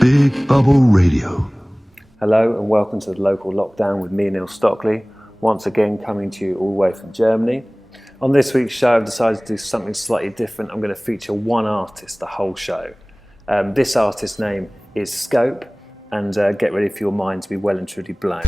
Big Bubble Radio. Hello and welcome to the local lockdown with me, Neil Stockley, once again coming to you all the way from Germany. On this week's show I've decided to do something slightly different. I'm going to feature one artist the whole show. This artist's name is Scope, and get ready for your mind to be well and truly blown.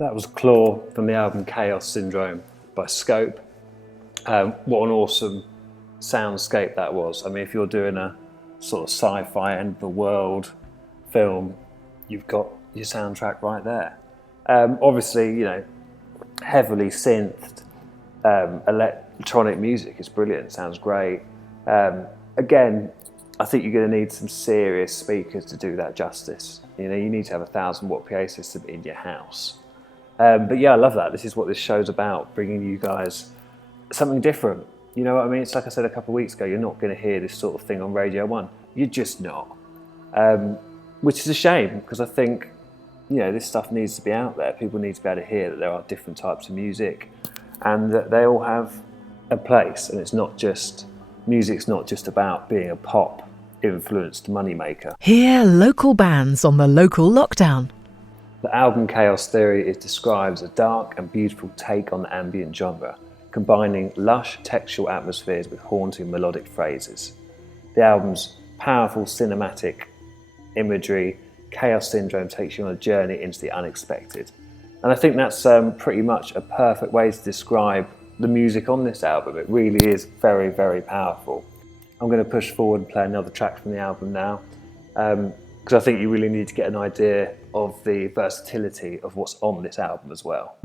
That was Claw from the album Chaos Syndrome by Scope. What an awesome soundscape that was. I mean, if you're doing a sort of sci-fi end of the world film, you've got your soundtrack right there. Obviously, you know, heavily synthed electronic music is brilliant, sounds great. Again, I think you're going to need some serious speakers to do that justice. You know, you need to have a 1,000-watt PA system in your house. But yeah, I love that. This is what this show's about, bringing you guys something different. You know what I mean? It's like I said a couple of weeks ago, you're not going to hear this sort of thing on Radio 1. You're just not. Which is a shame, because I think, you know, this stuff needs to be out there. People need to be able to hear that there are different types of music and that they all have a place. And it's not just, music's not just about being a pop-influenced moneymaker. Hear local bands on the local lockdown. The album Chaos Theory describes a dark and beautiful take on the ambient genre, combining lush textual atmospheres with haunting melodic phrases. The album's powerful cinematic imagery, Chaos Syndrome, takes you on a journey into the unexpected. And I think that's pretty much a perfect way to describe the music on this album. It really is very, very powerful. I'm going to push forward and play another track from the album now, because I think you really need to get an idea of the versatility of what's on this album as well.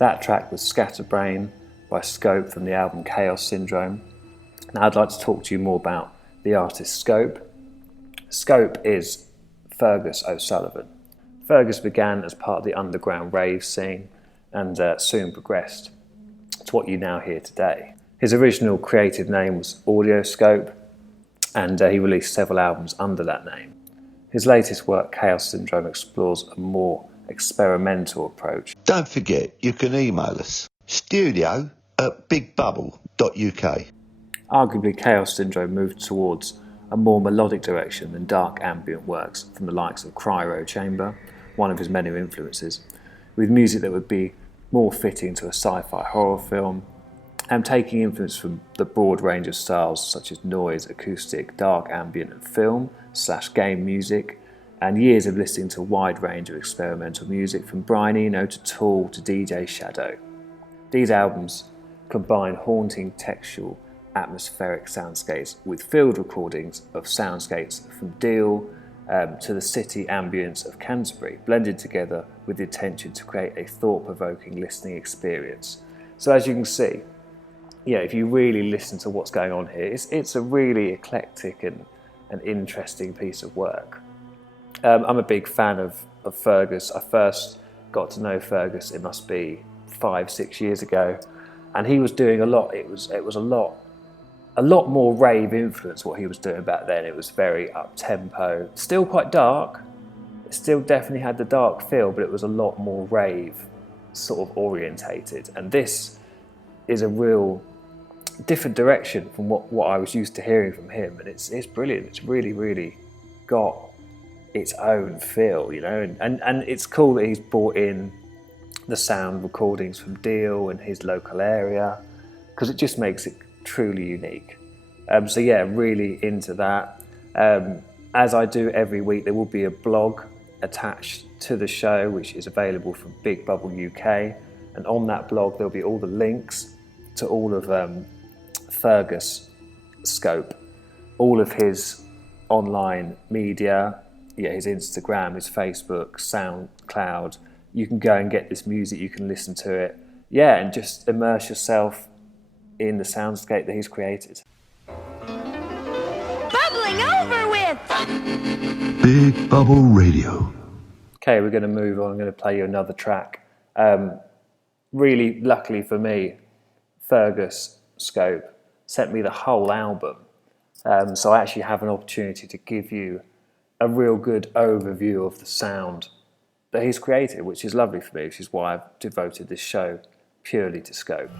That track was Scatterbrain by Scope from the album Chaos Syndrome. Now I'd like to talk to you more about the artist Scope. Scope is Fergus O'Sullivan. Fergus began as part of the underground rave scene and soon progressed to what you now hear today. His original creative name was Audioscope, and he released several albums under that name. His latest work, Chaos Syndrome, explores a more experimental approach. Don't forget, you can email us, studio@bigbubble.uk. Arguably, Chaos Syndrome moved towards a more melodic direction than dark ambient works from the likes of Cryo Chamber, one of his many influences, with music that would be more fitting to a sci-fi horror film, and taking influence from the broad range of styles such as noise, acoustic, dark ambient and film/game music, and years of listening to a wide range of experimental music from Brian Eno to Tool to DJ Shadow. These albums combine haunting textual atmospheric soundscapes with field recordings of soundscapes from Deal to the city ambience of Canterbury, blended together with the intention to create a thought-provoking listening experience. So as you can see, if you really listen to what's going on here, it's a really eclectic and interesting piece of work. I'm a big fan of Fergus. I first got to know Fergus, it must be 5-6 years ago, and he was doing a lot. It was a lot more rave influence what he was doing back then. It was very up tempo, still quite dark. It still definitely had the dark feel, but it was a lot more rave sort of orientated. And this is a real different direction from what I was used to hearing from him, and it's brilliant. It's really got its own feel, and it's cool that he's brought in the sound recordings from Deal and his local area, because it just makes it truly unique. Really into that. As I do every week, there will be a blog attached to the show which is available from Big Bubble UK, and on that blog there'll be all the links to all of Fergus Scope, all of his online media, his Instagram, his Facebook, SoundCloud. You can go and get this music, you can listen to it, and just immerse yourself in the soundscape that he's created. Bubbling over with! Big Bubble Radio. Okay, we're going to move on. I'm going to play you another track. Really, luckily for me, Fergus Scope sent me the whole album. So I actually have an opportunity to give you a real good overview of the sound that he's created, which is lovely for me, which is why I've devoted this show purely to Scope.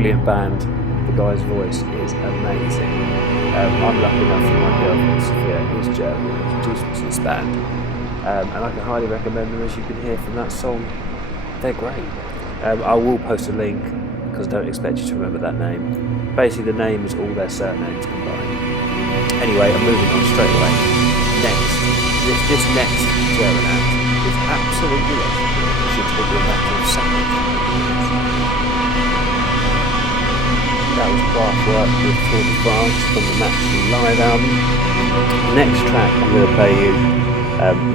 brilliant band. The guy's voice is amazing. I'm lucky enough that my girlfriend Sophia is German and introduced me to this band. And I can highly recommend them, as you can hear from that song. They're great. I will post a link because I don't expect you to remember that name. Basically, the name is all their surnames combined. Anyway, I'm moving on straight away. Next, this next German act is absolutely legendary. It should take you a matter of seconds. That was Craftwork with Tour de France from the Naturally Live album. The next track I'm going to play you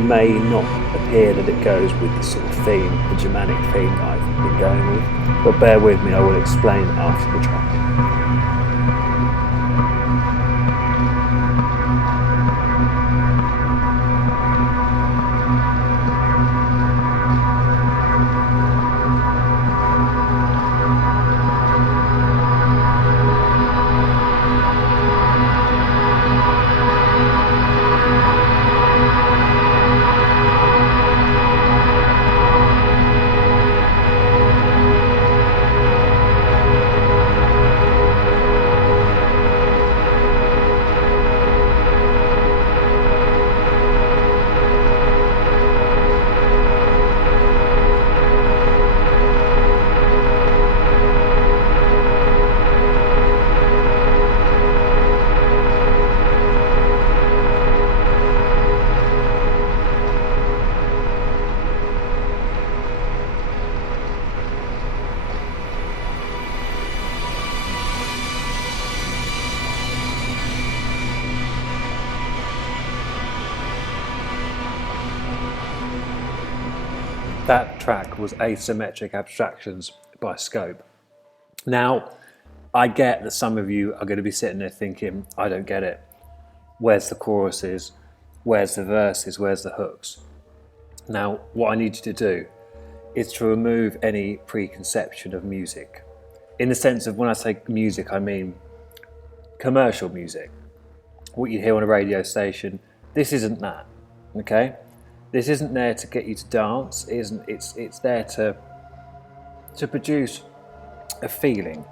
may not appear that it goes with the sort of theme, the Germanic theme that I've been going with, but bear with me, I will explain after the track. That track was Asymmetric Abstractions by Scope. Now, I get that some of you are going to be sitting there thinking, I don't get it. Where's the choruses? Where's the verses? Where's the hooks? Now, what I need you to do is to remove any preconception of music. In the sense of, when I say music, I mean commercial music. What you hear on a radio station, this isn't that, okay? This isn't there to get you to dance. It's there to produce a feeling.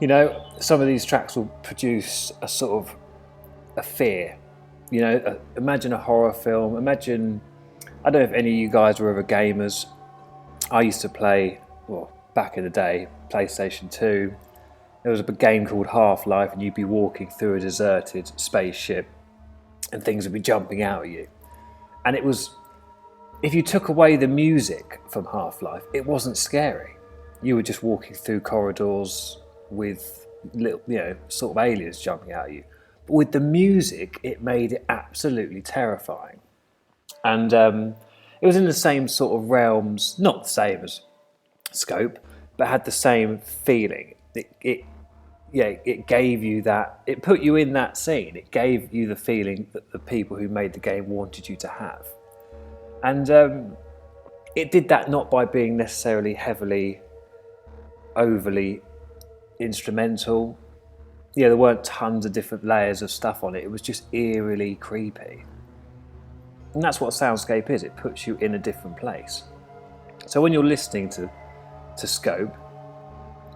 You know, some of these tracks will produce a sort of a fear. You know, imagine a horror film. Imagine, I don't know if any of you guys were ever gamers. I used to play, well, back in the day, PlayStation 2. There was a game called Half-Life, and you'd be walking through a deserted spaceship, and things would be jumping out at you. And it was, if you took away the music from Half-Life, it wasn't scary. You were just walking through corridors with little, you know, sort of aliens jumping out at you. But with the music, it made it absolutely terrifying. And it was in the same sort of realms, not the same as Scope, but had the same feeling. It gave you that, it put you in that scene. It gave you the feeling that the people who made the game wanted you to have. And it did that not by being necessarily overly instrumental. Yeah, there weren't tons of different layers of stuff on it. It was just eerily creepy. And that's what soundscape is. It puts you in a different place. So when you're listening to Scope,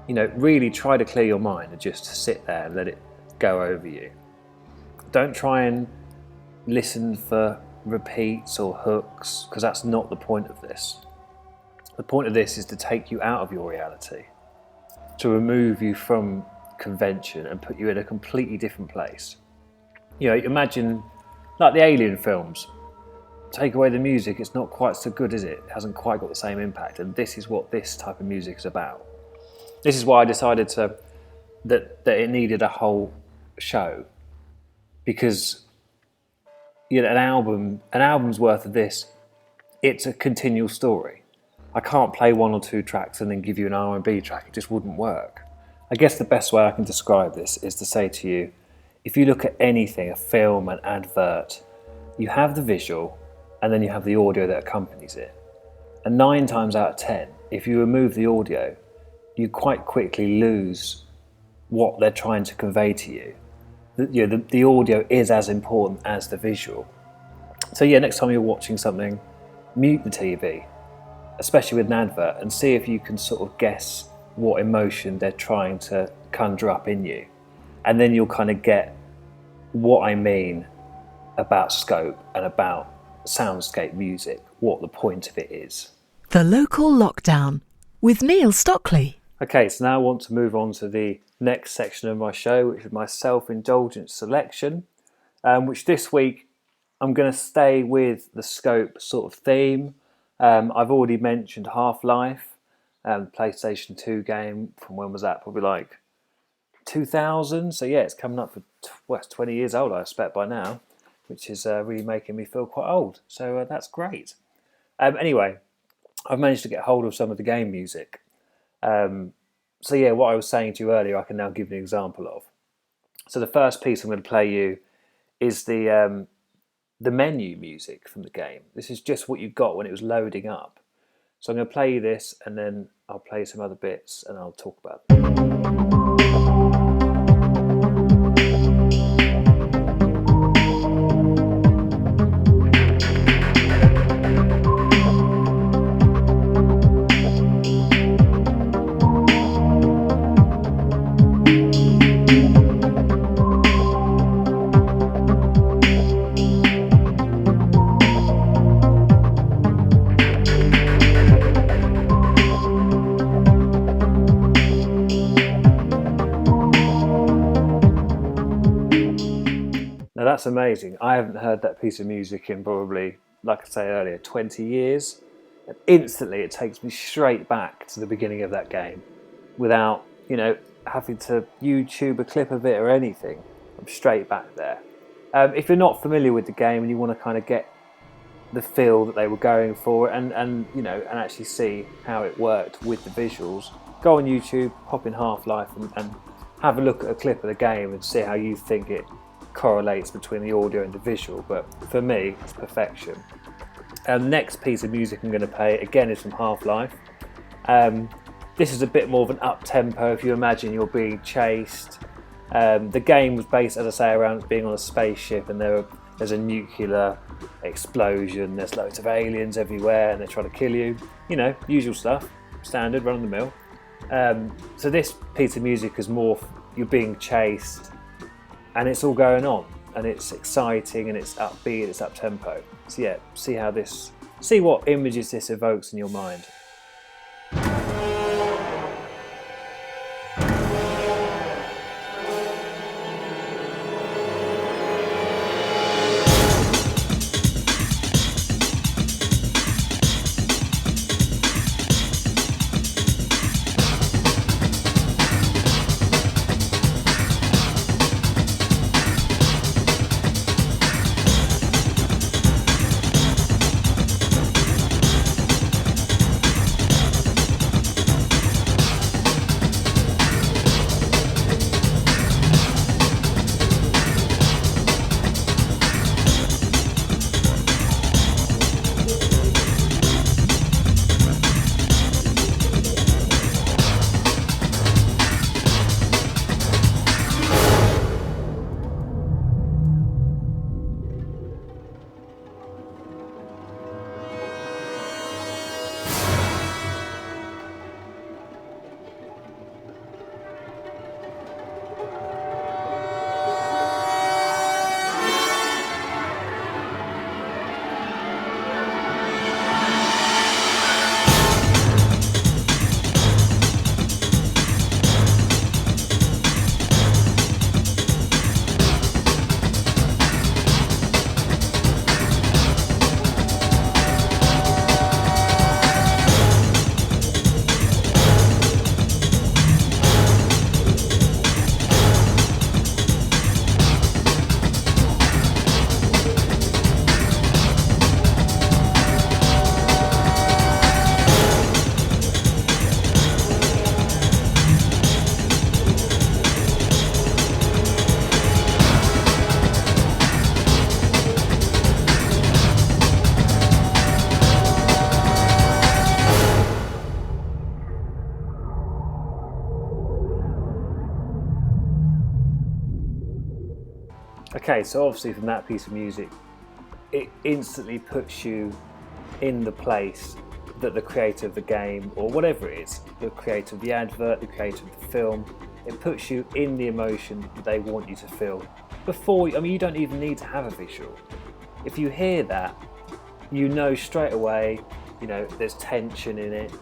you know, really try to clear your mind and just sit there and let it go over you. Don't try and listen for repeats or hooks, because that's not the point of this. The point of this is to take you out of your reality, to remove you from convention and put you in a completely different place. You know, imagine like the Alien films. Take away the music, it's not quite so good, is it? It hasn't quite got the same impact, and this is what this type of music is about. This is why I decided that it needed a whole show, because you know, an album's worth of this, it's a continual story. I can't play one or two tracks and then give you an R&B track. It just wouldn't work. I guess the best way I can describe this is to say to you, if you look at anything, a film, an advert, you have the visual and then you have the audio that accompanies it. And 9 times out of 10, if you remove the audio, you quite quickly lose what they're trying to convey to you. The audio is as important as the visual. So yeah, next time you're watching something, mute the TV, especially with an advert, and see if you can sort of guess what emotion they're trying to conjure up in you. And then you'll kind of get what I mean about scope and about soundscape music, what the point of it is. The Local Lockdown with Neil Stockley. Okay, so now I want to move on to the next section of my show, which is my self-indulgent selection, which this week I'm going to stay with the scope sort of theme. I've already mentioned Half-Life, PlayStation 2 game from when was that? Probably like 2000. So yeah, it's coming up for it's 20 years old, I expect by now, which is really making me feel quite old. So that's great. Anyway, I've managed to get hold of some of the game music. So yeah, what I was saying to you earlier, I can now give you an example of. So the first piece I'm going to play you is the menu music from the game. This is just what you got when it was loading up. So I'm going to play you this, and then I'll play some other bits, and I'll talk about them. Now that's amazing. I haven't heard that piece of music in probably, like I say earlier, 20 years. And instantly it takes me straight back to the beginning of that game without, having to YouTube a clip of it or anything. I'm straight back there. If you're not familiar with the game and you want to kind of get the feel that they were going for and actually see how it worked with the visuals, go on YouTube, pop in Half-Life and have a look at a clip of the game and see how you think it correlates between the audio and the visual. But for me, it's perfection. Next piece of music I'm going to play again is from Half-Life. This is a bit more of an up-tempo. If you imagine you're being chased, the game was based, as I say, around being on a spaceship, and there's a nuclear explosion, there's loads of aliens everywhere and they're trying to kill you, usual stuff, standard, run of the mill. So this piece of music is more you're being chased and it's all going on and it's exciting and it's upbeat, it's up tempo. So yeah, see what images this evokes in your mind. Okay, so obviously from that piece of music, it instantly puts you in the place that the creator of the game, or whatever it is, the creator of the advert, the creator of the film, it puts you in the emotion they want you to feel. Before, I mean, you don't even need to have a visual. If you hear that, you know straight away, you know, there's tension in it.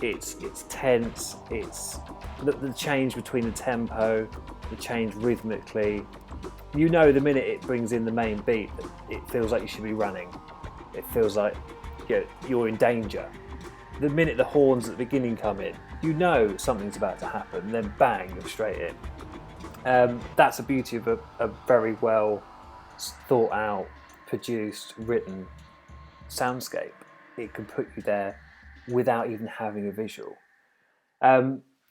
It's tense. It's the change between the tempo, the change rhythmically. You know, the minute it brings in the main beat, it feels like you should be running. It feels like, you know, you're in danger. The minute the horns at the beginning come in, you know something's about to happen, and then bang, you're straight in. That's the beauty of a very well thought out, produced, written soundscape. It can put you there without even having a visual.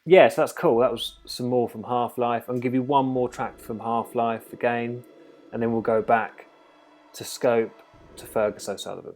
Yeah, so that's cool. That was some more from Half-Life. I'm going to give you one more track from Half-Life again, and then we'll go back to Scope, to Fergus O'Sullivan.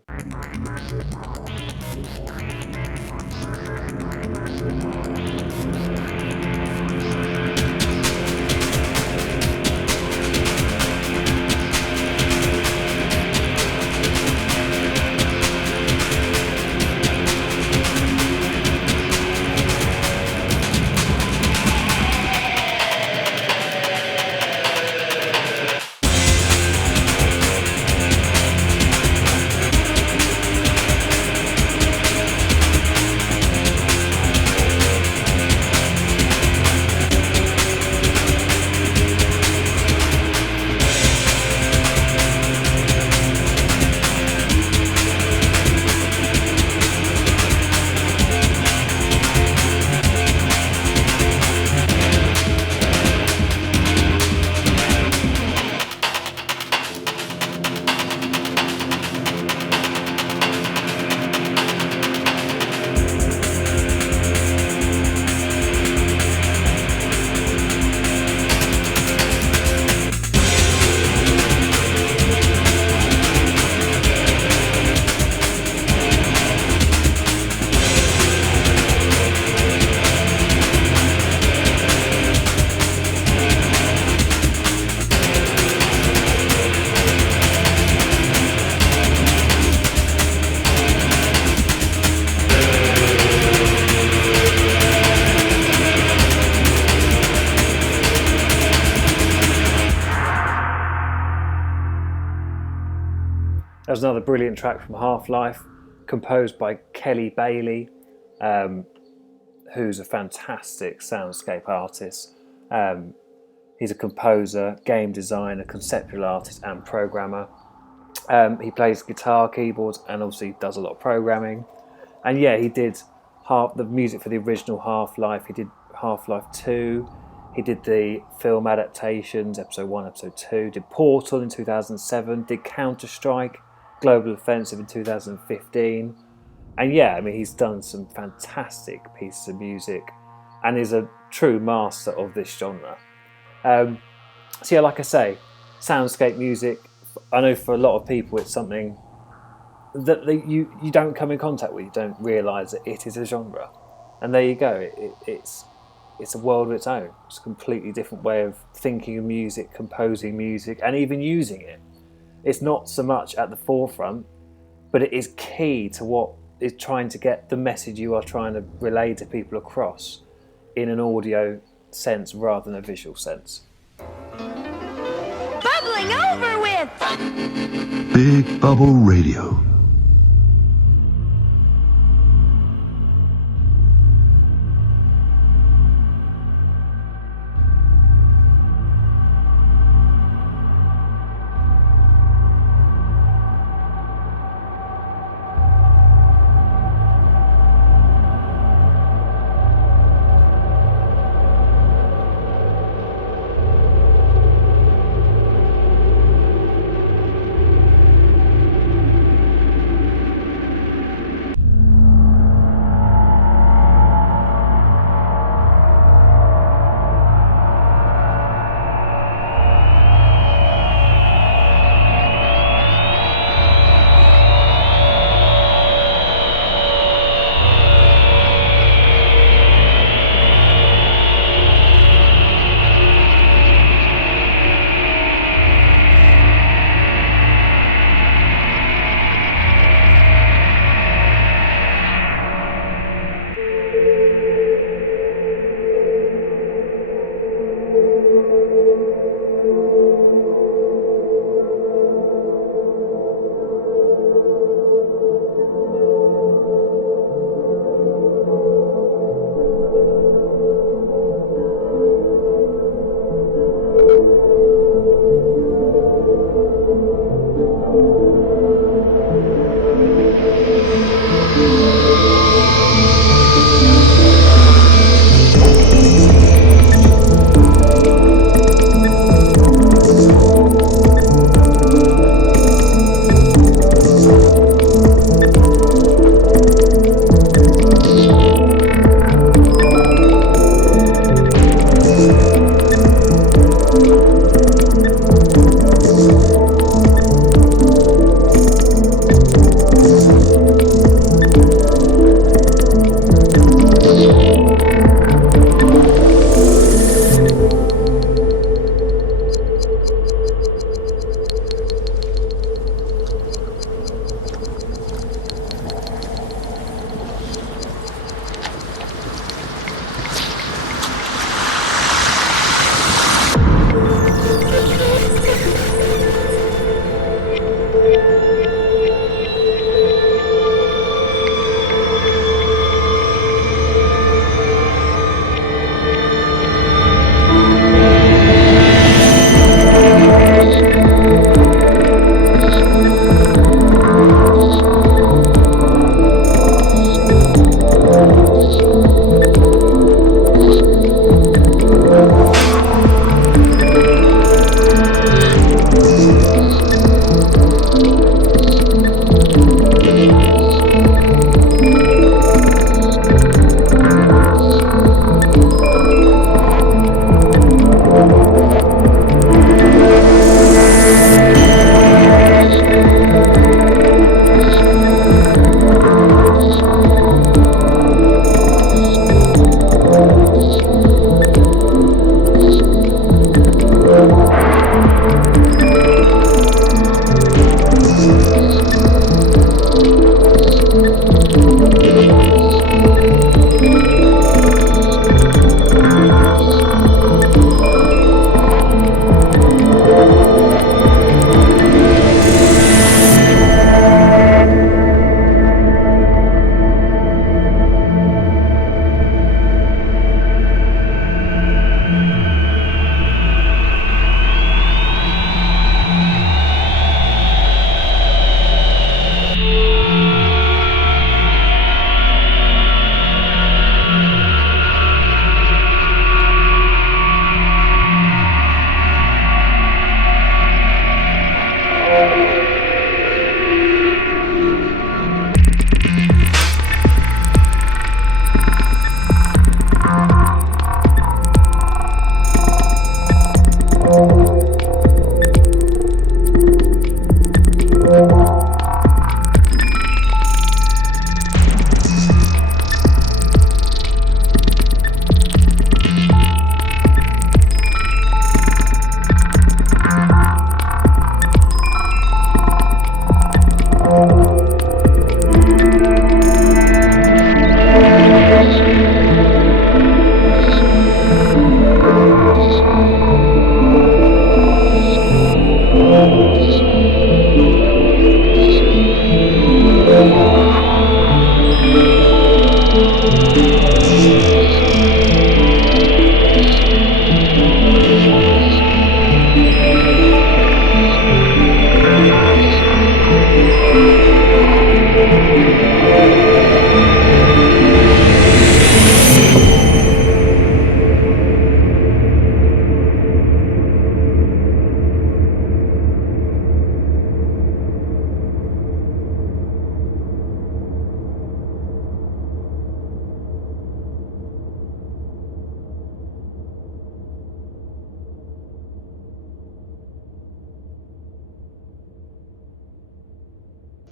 That was another brilliant track from Half-Life, composed by Kelly Bailey, who's a fantastic soundscape artist. He's a composer, game designer, conceptual artist and programmer. He plays guitar, keyboards, and obviously does a lot of programming. And yeah, he did the music for the original Half-Life. He did Half-Life 2. He did the film adaptations, Episode 1, Episode 2. Did Portal in 2007. Did Counter-Strike, Global Offensive in 2015. And yeah, I mean, he's done some fantastic pieces of music and is a true master of this genre. So yeah, like I say, soundscape music, I know for a lot of people it's something that you don't come in contact with, you don't realise that it is a genre. And there you go, it's a world of its own. It's a completely different way of thinking of music, composing music, and even using it. It's not so much at the forefront, but it is key to what is trying to get the message you are trying to relay to people across in an audio sense rather than a visual sense. Bubbling over with! Big Bubble Radio.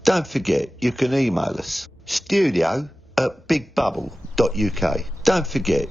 Don't forget, you can email us, studio@bigbubble.uk. Don't forget.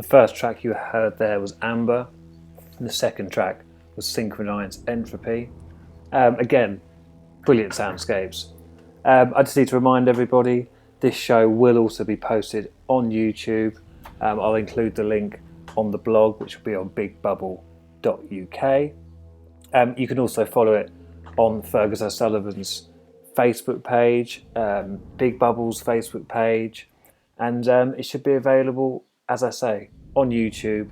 The first track you heard there was Amber, and the second track was Synchronized Entropy. Again, brilliant soundscapes. I just need to remind everybody, this show will also be posted on YouTube. I'll include the link on the blog, which will be on bigbubble.uk. You can also follow it on Fergus O'Sullivan's Facebook page, Big Bubble's Facebook page, and it should be available, as I say, on YouTube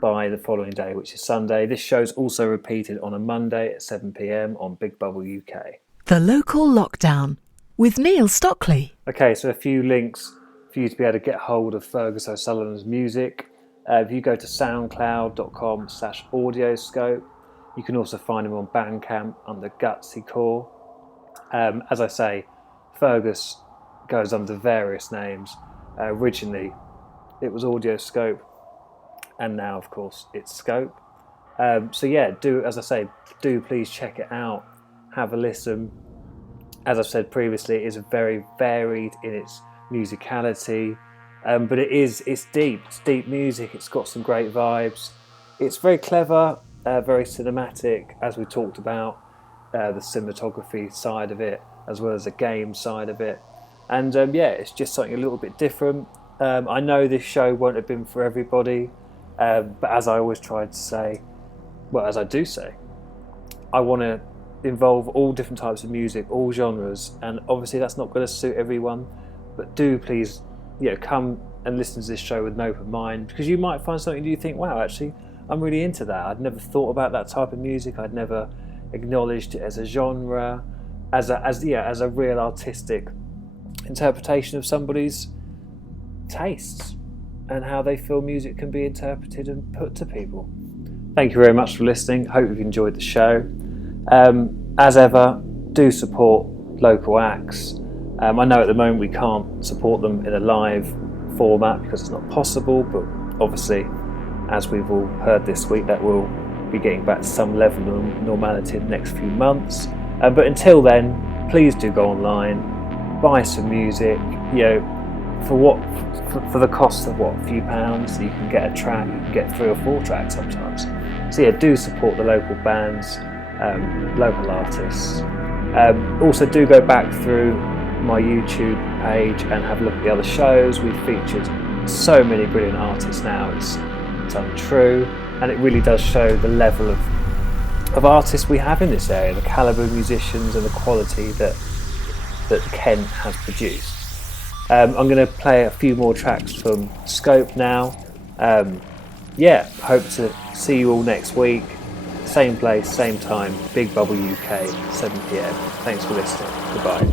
by the following day, which is Sunday. This show's also repeated on a Monday at 7 p.m. on Big Bubble UK. The Local Lockdown with Neil Stockley. Okay, so a few links for you to be able to get hold of Fergus O'Sullivan's music. If you go to soundcloud.com/audioscope, you can also find him on Bandcamp under Gutsy Core. As I say, Fergus goes under various names. Originally, it was Audioscope, and now, of course, it's Scope. So yeah, do please check it out. Have a listen. As I've said previously, it is very varied in its musicality, but it's deep. It's deep music. It's got some great vibes. It's very clever, very cinematic, as we talked about, the cinematography side of it, as well as the game side of it. And it's just something a little bit different. I know this show won't have been for everybody, but as I always try to say, well, as I do say, I want to involve all different types of music, all genres, and obviously that's not going to suit everyone, but do please come and listen to this show with an open mind, because you might find something that you think, wow, actually I'm really into that. I'd never thought about that type of music. I'd never acknowledged it as a genre, as a real artistic interpretation of somebody's tastes and how they feel music can be interpreted and put to people. Thank you very much for listening. Hope you've enjoyed the show. As ever, do support local acts. I know at the moment we can't support them in a live format because it's not possible, but obviously, as we've all heard this week, that will be getting back to some level of normality in the next few months. But until then, please do go online, buy some music. For the cost of a few pounds, you can get a track. You can get 3 or 4 tracks sometimes. So do support the local bands, local artists. Also, do go back through my YouTube page and have a look at the other shows. We've featured so many brilliant artists now. It's untrue, and it really does show the level of artists we have in this area, the calibre of musicians and the quality that Kent has produced. I'm going to play a few more tracks from Scope now. Hope to see you all next week. Same place, same time, Big Bubble UK, 7 p.m. Thanks for listening. Goodbye.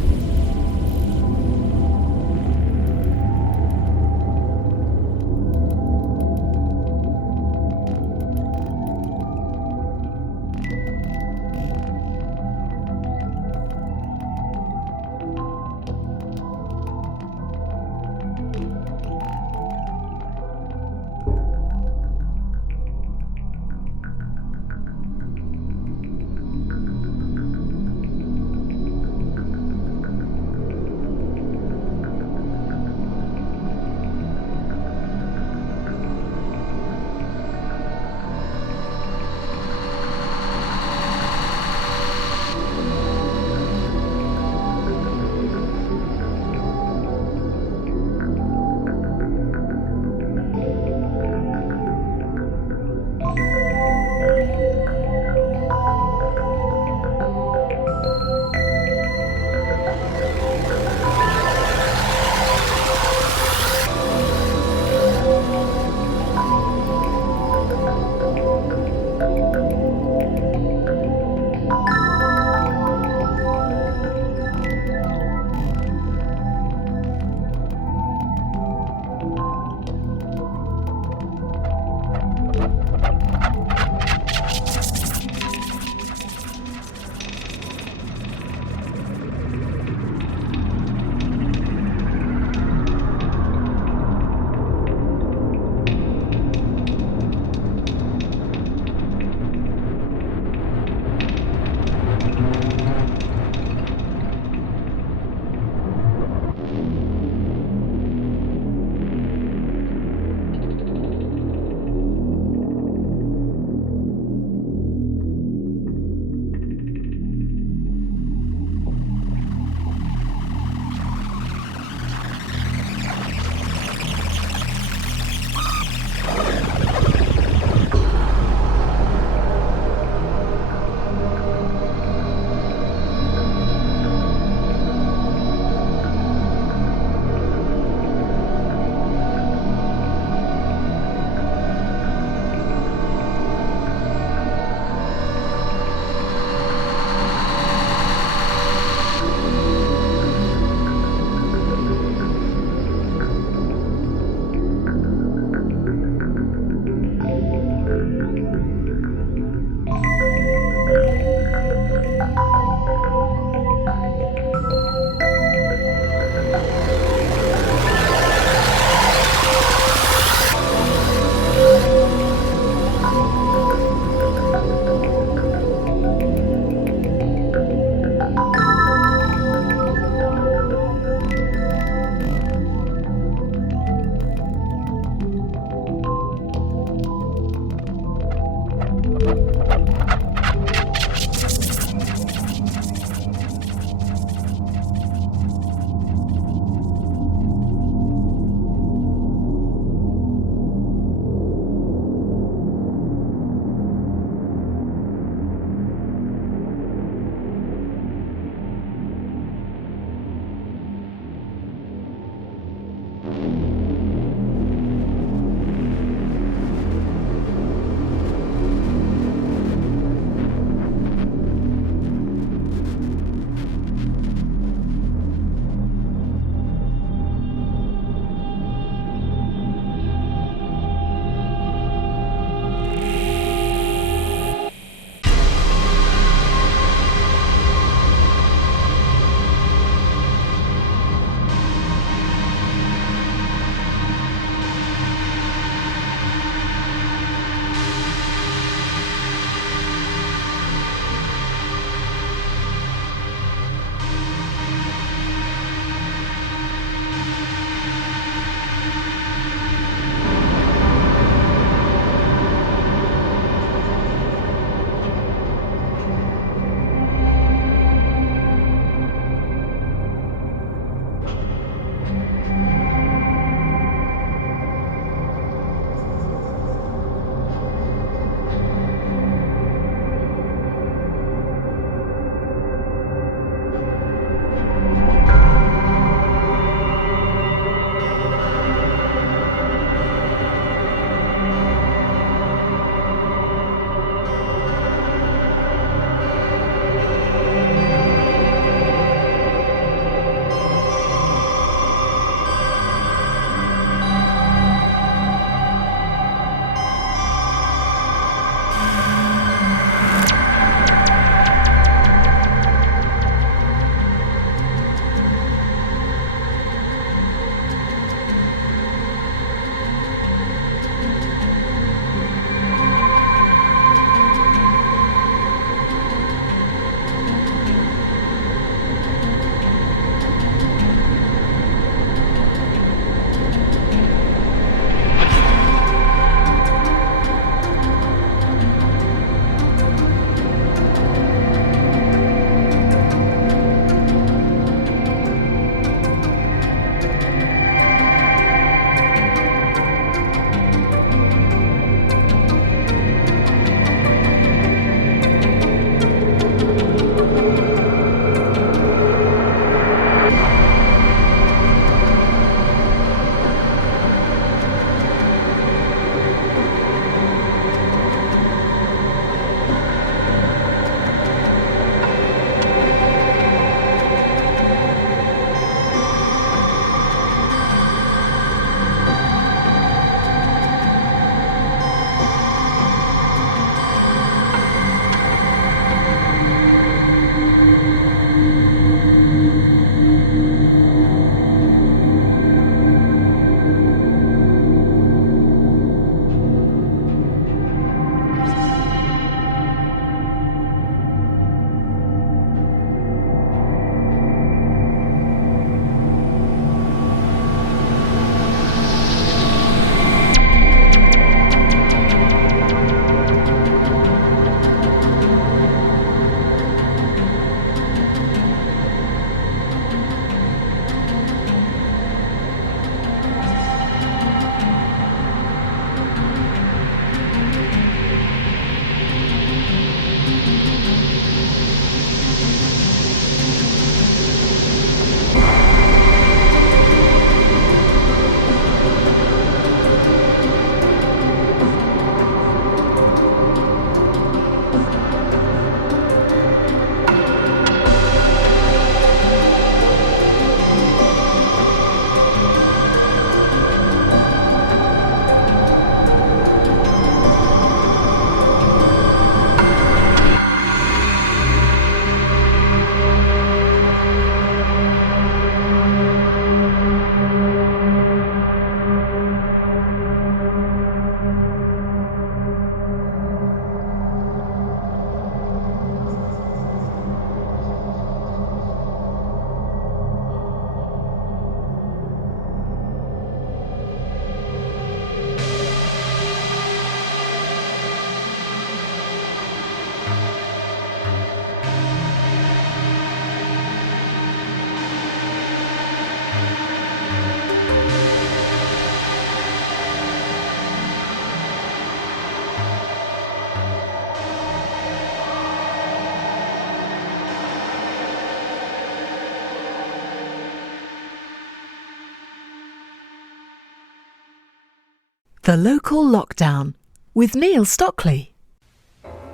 The Local Lockdown with Neil Stockley.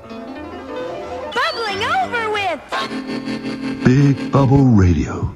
Bubbling over with Big Bubble Radio.